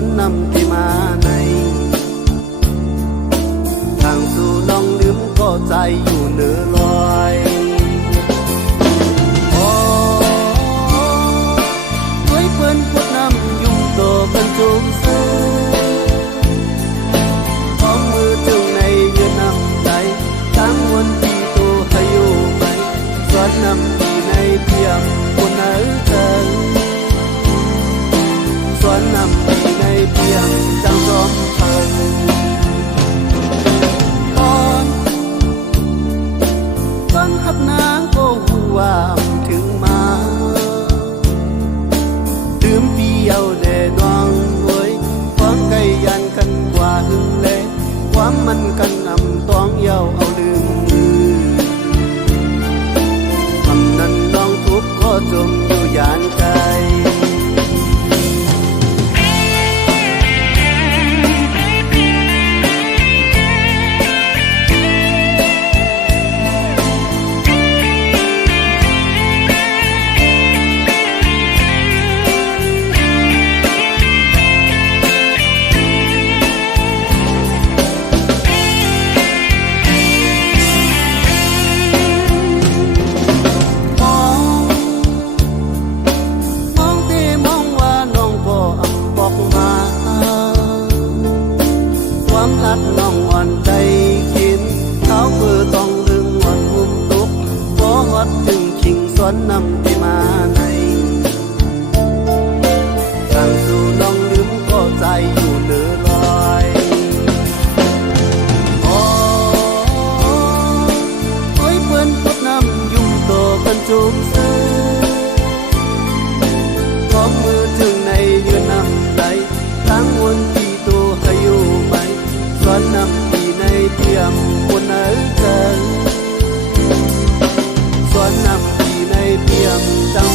วนนำที่มาในทางสู่น้องลืมก็ใจอยู่เหนือลอยโอ้ยเพื่อนพดน้ำยุ่งโตกันจุกซื้อของมือจึงในยืนนำใจทั้งวันที่ตัวให้อยู่ไหมสวนนำที่ในเพียงคนไหนเจอสวนนำที่ในเพียงจังจอมเธอฟังหับนางก็หูว่าถึงมาดื่มเปียวแด่ดวงเว้ยความไกลยันกันกว่าหึงเละความมันกันนำต้องเย้าเอาลืมมือคำนั้นน้องทุกข์ก็จมอยู่ยานใจความรักน้องอ่อนใจคิดเขาเพื่อต้องดึงอ่อนหุ่มตุกพอวัดถึงชิงสวนนำที่มาในทางสู่น้องลืมก็ใจอยู่เหนือลอยโอ้ยเพื่อนพดน้ำยุ่งโตกันจุกซื้อของมือถึงในยืนนำใจทั้งวันที่ตัวให้อยู่ไหมสวนนำที่ในเทียมคนไหนเจอสวนนำที่ในเทียมจัง